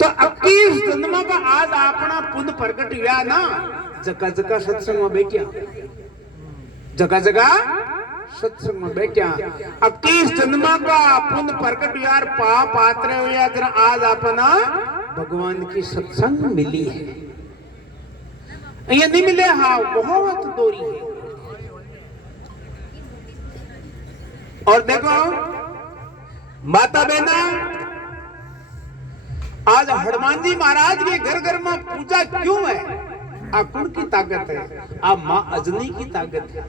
तो 21 जन्म का आज अपना पुण्य प्रकट हुआ ना, जगह जगह सत्संग में बैठा, जगह जगह सत्संग में बैठा। 21 जन्म का पुण्य प्रकट हुआ, पाप आत्रे हुआ, जरा आज अपना भगवान की सत्संग मिली है। ये नहीं मिले, हाँ बहुत दूरी है। और देखो माता बहना, आज हनुमान जी महाराज के घर घर में पूजा क्यों है? आ कौन की ताकत है? आ माँ अजनी की ताकत है।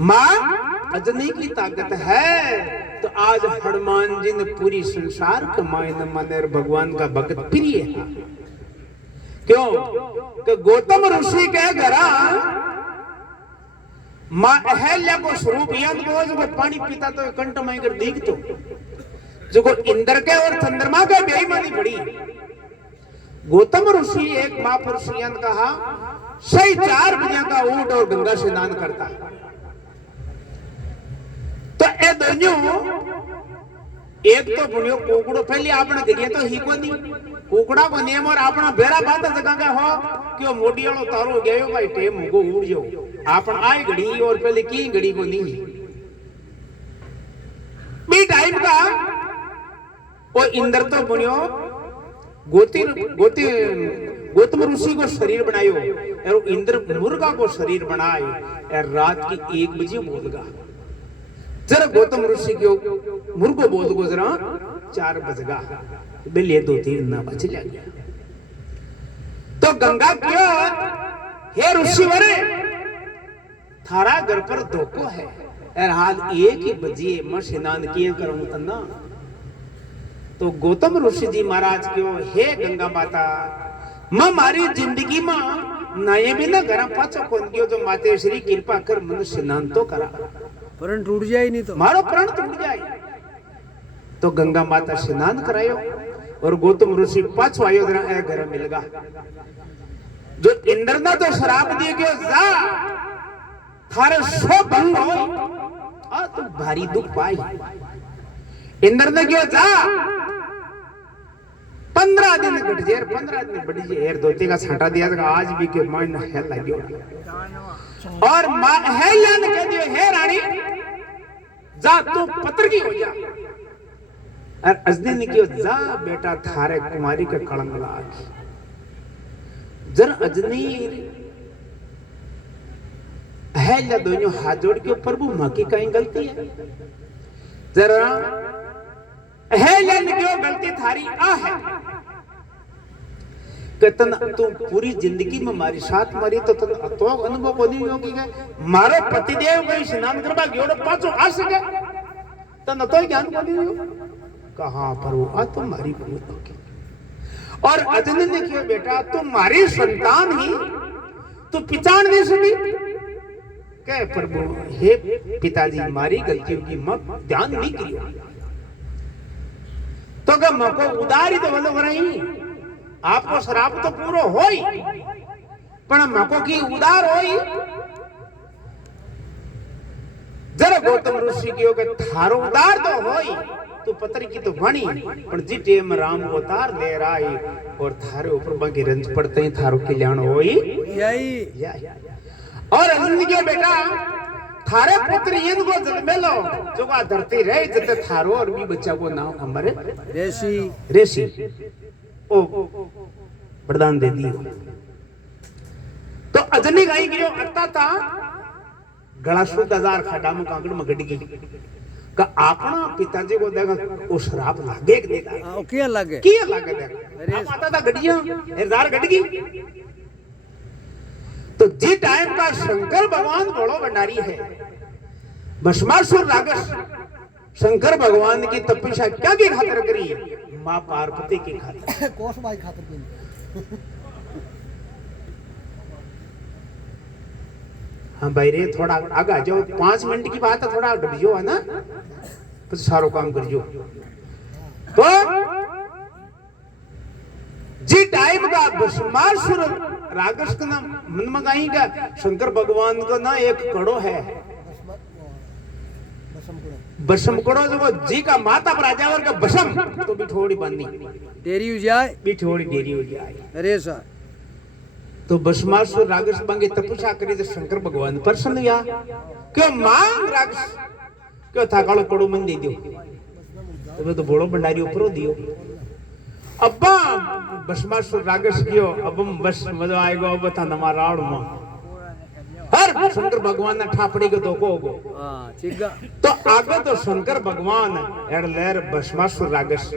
माँ अजनी की ताकत है। तो आज हनुमान जी ने पूरी संसार कमाए न माने भगवान का भगत प्रिय है। क्यों कि गौतम ऋषि के घर माँ अहल्या को स्वरूप याद को जो पानी पीता तो कंठ में कर दीख तो जो को इंद्र के और चंद्रमा के बेईमानी पड़ी। गौतम ऋषि एक महापुरुष याद कहा, सही 4 बजे का ऊंट और गंगा स्नान करता। तो ए दोनों एक तो बुनियो कोकड़ो पहले आपने करिए तो ही को नहीं कोकड़ा को नियम और अपना बेड़ा बात जगह के हो कि वो मोडियालो तारो गयो भाई टेम को उड़ जाओ आपन आई घड़ी और पहले की घड़ी को नहीं बी टाइम का वो इंद्र तो बुनियो गौतम ऋषि को शरीर बनायो और इंद्र मुर्गा को शरीर बनाए और रात की 1 बजे बोलगा जरा गौतम ऋषि को मुर्गो बोल गो जरा 4 बजगा बिल्ले 2-3 ना बच गया। तो गंगा क्यों हे ऋषि वरे थारा घर पर धोखो है और हाल 1 ही बजे मैं स्नान किए करूं तना। तो गौतम ऋषि जी महाराज क्यों हे गंगा माता मैं मारी जिंदगी में नए भी ना घर पाचो खोन गयो जो माते श्री कृपा कर मन स्नान तो करा प्राण टूट जाए नहीं तो मारो प्राण टूट जाए। तो गंगा माता स्नान करायो और गौतम ऋषि पाछो आयो जरा घर मिलगा। जो इंद्र ना तो शराब दिए गयो जा थारे सो भंग हो आ तो भारी दुख पाई। इंद्र ने क्यों जा 15 दिन घट जेर 15 दिन बढ़ जे हेर धोती का छाटा दिया तो आज भी के माइन है लाग्यो। और हेल्या ने कह दियो हे रानी जा तू पत्र की हो जा। और अजनी ने क्यों जा बेटा थारे कुमारी के कलंक लाग। जर अजनी हेल्या दोनों हाथ जोड़ के प्रभु मां की कहीं गलती है जरा हेल्या ने क्यों गलती थारी आ है तन तू पूरी जिंदगी में मारी साथ मारी तो तन तो अनुभव को नहीं होगी मारो पतिदेव गई स्नान करवा गयो पाछो आ सके तन तो ज्ञान को नहीं हो कहां पर वो आ तो मारी भूत होगी। और अजनी ने क्यों बेटा तू मारी संतान ही तू पहचान नहीं सकी कह प्रभु हे पिताजी मारी गलतियों की मत ध्यान नहीं किया तो क्या मको उदारी तो बोलो रही आपको शराब तो पूरो होई पण मको की उदार होई। जरा गौतम ऋषि की के थारो उदार तो होई तो पत्र की तो वाणी पण जी टेम राम अवतार ले राई और थारे ऊपर बाकी रंज पड़ते ही थारो कल्याण होई यही। और अजनी के बेटा थारे पुत्र इनको जन्मेलो जो का धरती रहे जते थारो और भी बच्चा को नाम हमारे ऋषि ओ वरदान दे दियो। तो अजनी गाई गयो अत्ता था गला शुद्ध 1000 खाडा में कांगड़ में गड़ गई का अपना पिताजी को देखा वो शराब लागे देगा ओ क्या लागे देखा माता था गड़िया 1000 गड़ गई। तो जी टाइम का शंकर भगवान बड़ो भंडारी है भस्मासुर राक्षस शंकर भगवान की तपस्या क्या की खातिर करी मां पार्वती की खातिर कोसबाई खातिर हाँ भाई रे थोड़ा आगा जाओ 5 मिनट की बात है थोड़ा डबियो है ना तो सारो काम करियो। तो जी टाइम का भस्मासुर राक्षस का नाम मन मगाई का शंकर भगवान का ना एक कड़ो है बसम करो जो वो जी का माता पर आ जावर का बसम तो भी थोड़ी बंदी देरी हो जाए भी थोड़ी देरी हो जाए। अरे सर तो भस्मासुर राक्षस बंगे तपस्या करी तो शंकर भगवान प्रसन्न हुआ क्यों मांग राक्षस क्यों था कालो कड़ो मन दे दियो तो बोलो भंडारी ऊपर दियो अब्बा भस्मासुर राक्षस कियो अब बस मजा आएगा अब था नमा रावण में हर शंकर भगवान ने ठापड़ी को धोखो होगो हाँ ठीक है तो आगे तो शंकर भगवान एड़ लेर भस्मासुर राक्षस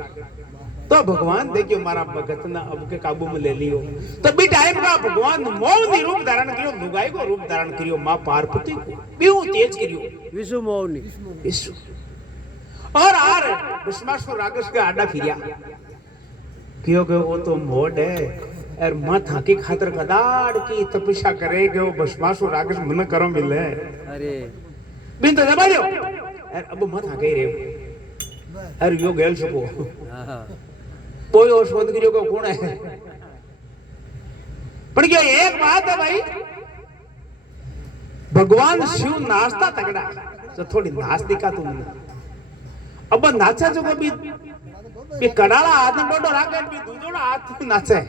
तो भगवान देखियो मारा भगत ना अब के काबू में ले लियो तो बी टाइम का भगवान मौनी रूप धारण करियो लुगाई को रूप धारण करियो मां पार्वती को बिहू तेज करियो विष्णु मौनी विष्णु और आर भस्मासुर राक्षस के आडा फिरिया क्योंकि वो तो मोड है और माथा की खातर कदाड़ की तपस्या करेगे वो भस्मासुर राक्षस मन करो मिले अरे बिन तो दबा दो और अब माथा कह रहे अरे यो गेल सको हाँ कोई और शोध करियो को कौन है पर क्या एक बात है भाई भगवान शिव नाचता तगड़ा तो थोड़ी नाच दिखा तुमने अब नाचा जो कभी ये कड़ाला हाथ में डोडो राके भी दूजोड़ा हाथ में नाचे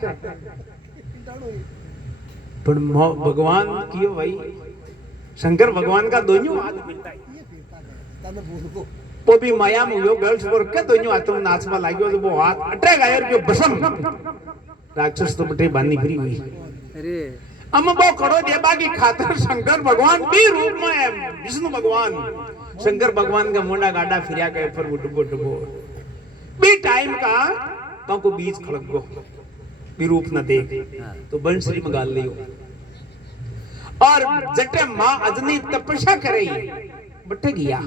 पर भगवान कियो भाई शंकर भगवान का दोनों हाथ मिलता है वो भी माया में यो गर्ल्स पर के दोनों हाथ में नाचवा लाग्यो जो वो हाथ अटक गया और क्यों बसम राक्षस तो बटे बांधी फ्री हुई अरे हम वो करो देबा की खातर शंकर भगवान भी रूप में है विष्णु भगवान शंकर भगवान का मोड़ा गाड़ा फिरिया के ऊपर डुबो डुबो भी टाइम का तो को बीच खड़क गो भी रूप न देख तो बंसरी में गाल लियो और जटे मां अजनी तपस्या करे बटे गया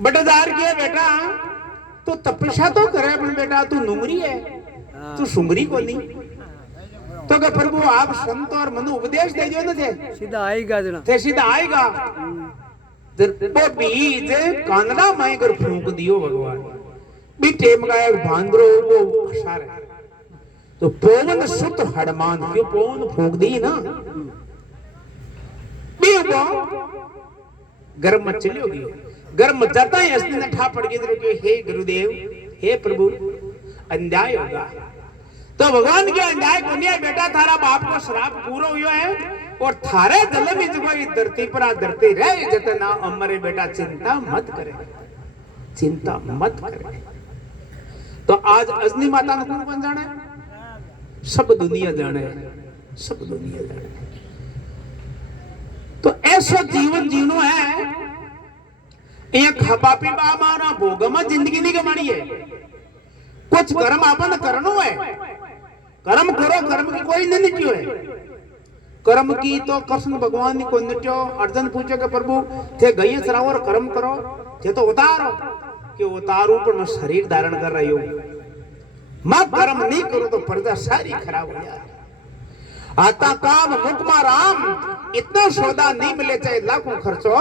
बटेदार किया बेटा तो तपस्या तो करे अपन बेटा तू नुंगरी है तू सुंगरी को नहीं तो क्या प्रभु आप संत और मनु उपदेश दे दियो ना थे सीधा आएगा जना थे सीधा आएगा वो बीज कांदड़ा माई कर फूंक दियो भगवान भी टेम का एक भांद्रो वो अशार है तो पवन सुत हड़मान क्यों पवन फूंक दी ना भी वो गर्म मत चलियो गियो गर्म जाता है असली ने ठा पड़ गई हे गुरुदेव हे प्रभु अन्याय होगा तो भगवान के अन्याय को नहीं बेटा थारा बाप को श्राप पूरा हुआ है और थारे जल में जो धरती पर आ धरती रहे जतना अमरे बेटा चिंता मत करे चिंता मत करे तो आज अजनी माता ने कौन जाने सब दुनिया जाने सब दुनिया जाने तो ऐसा जीवन जीवनो है ये खपा पीपा हमारा भोगमा जिंदगी नहीं कमानी है कुछ कर्म अपन करनो है कर्म करो कर्म की कोई नहीं क्यों है कर्म की तो कृष्ण भगवान ने को निट्यो अर्जुन पूछो के प्रभु थे गई सरावर कर्म करो थे तो उतारो कि उतारू पर मैं शरीर धारण कर रही हूं मैं कर्म नहीं करूं तो प्रजा सारी खराब हो जाए आता काम मुकमा राम इतना सौदा नहीं मिले चाहे लाखों खर्चो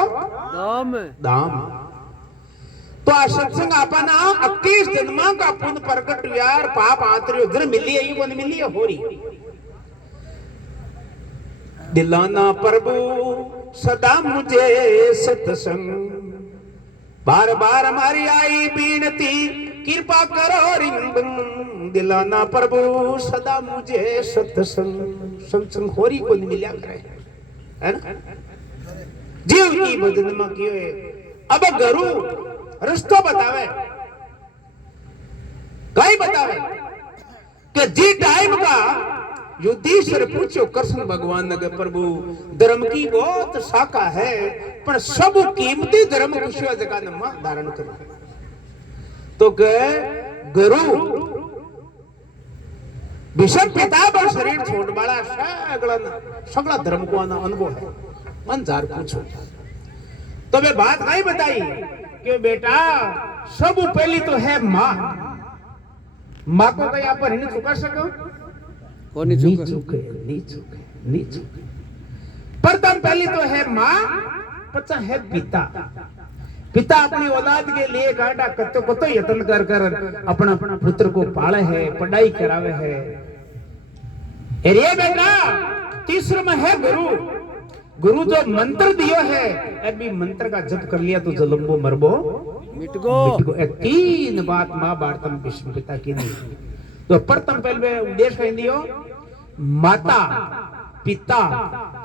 दाम दाम तो आ सत्संग अपना 21 जन्मा का पुण्य प्रकट यार पाप आतरियो जर मिली है वो नहीं मिली है हो रही दिलाना प्रभु सदा मुझे सत्संग बार बार हमारी आई बीनती कृपा करो रिंग दिलाना प्रभु सदा मुझे सत्संग सत्संग होरी को नहीं मिला करे है ना जीव की भजन में क्यों है अब गुरु रस्तो बतावे कई बतावे कि जी टाइम का युधिष्ठिर पूछो कृष्ण भगवान ने प्रभु धर्म की बहुत शाखा है पर सब कीमती धर्म कुछ जगह न मां धारण करो तो गए गुरु विषम पिता पर शरीर छोड़ बाला सगला धर्म को अनुभव है मन जार पूछो तो वे बात नहीं बताई कि बेटा सब पहली तो है माँ माँ को कहीं आप नहीं चुका सको नहीं चुके प्रथम पहली तो है माँ पचा है पिता पिता अपनी औलाद के लिए काटा कतो कतो यत्न कर कर अपना पुत्र को पाले है पढ़ाई करावे है अरे बेटा तीसरा में है गुरु गुरु जो मंत्र दियो है अभी मंत्र का जप कर लिया तो जलम्बो मरबो मिट गो मिट गो। ए तीन बात महाभारतम विष्णु पिता की नहीं। तो प्रथम पहले उपदेश कह दियो माता पिता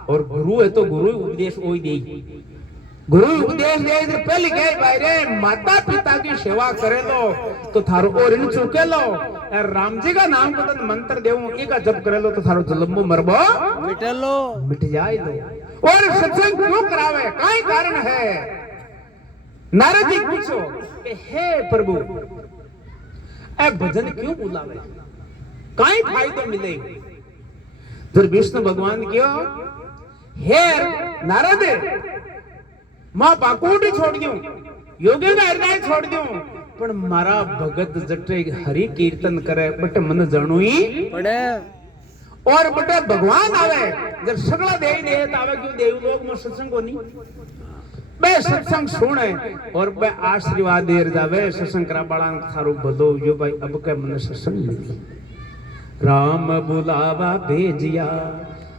और गुरु है तो गुरु उपदेश वही दे। गुरु उपदेश दे तो पहले कहे भाई रे माता पिता की सेवा करे लो तो थारो और ऋण चुके लो। राम जी का नाम को मंत्र देऊं एका जप करे लो तो थारो जलम्बो मरबो मिट लो मिट जाए लो। और सत्संग क्यों करावे काई कारण है? नारद जी पूछो कि हे प्रभु ए भजन क्यों बुलावे काई फायदो मिले? फिर विष्णु भगवान क्यों हे नारद मां पाकुटी छोड़ दूं योगी का हृदय छोड़ दूं पण मारा भगत जटे हरि कीर्तन करे बट मन जाणू ही पड़े और बटे भगवान आवे जब सगला देई देत आवे क्यों देव लोग में सत्संग को नहीं बे सत्संग सुने और बे आशीर्वाद देर जावे सत्संग करा बाळा थारो भलो यो भाई अब के मन सत्संग मिली। राम बुलावा भेजिया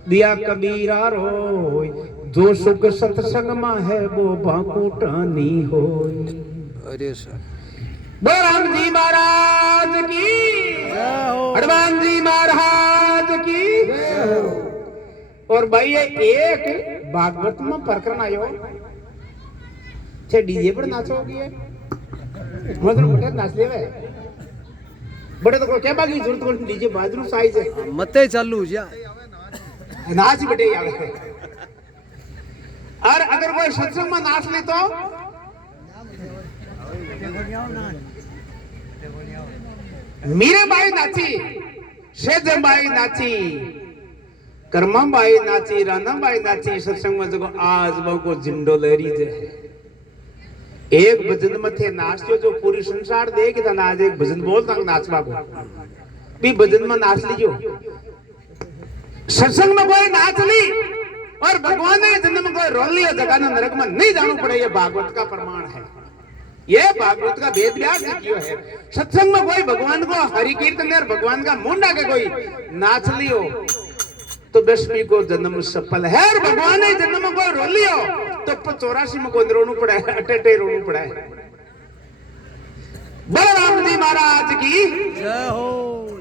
दिया कबीरा रोय जो सुख सत्संग में है वो बाकुटानी होय। अरे सर बोल राम जी महाराज की जय हो हनुमान जी महाराज की। और भाई ये एक भागवत में प्रकरण आयो छे डीजे पर नाचोगे मतलब बड़े नाच लेवे बड़े तो क्या बाकी जरूरत को डीजे बाजरू साइज है मते चालू जा नाच बटे आवे। और अगर कोई सत्संग में नाच ले तो मीराबाई नाची शेजबाई नाची कर्माबाई नाची रानाबाई नाची सत्संग में जगो आज को जिंडो लहरी जे एक भजन में थे नाचो जो पूरी संसार देख था आज एक भजन बोलता नाचवा को भी भजन में नाच लीजो। सत्संग में कोई नाच ली और भगवान ने जन्म में कोई रोल लिया जगह नरक में नहीं जाना पड़े ये भागवत का प्रमाण है। ये भागवत का वेद व्यास ने किया है। सत्संग में कोई भगवान को हरि कीर्तन और भगवान का मुंडा के कोई नाच लियो तो दसवीं को जन्म सफल है और भगवान ने जन्म में कोई रो लियो तो 84 में कोई रोनू पड़ा है अटेटे रोनू पड़ा है। बोल राम जी महाराज की जय हो।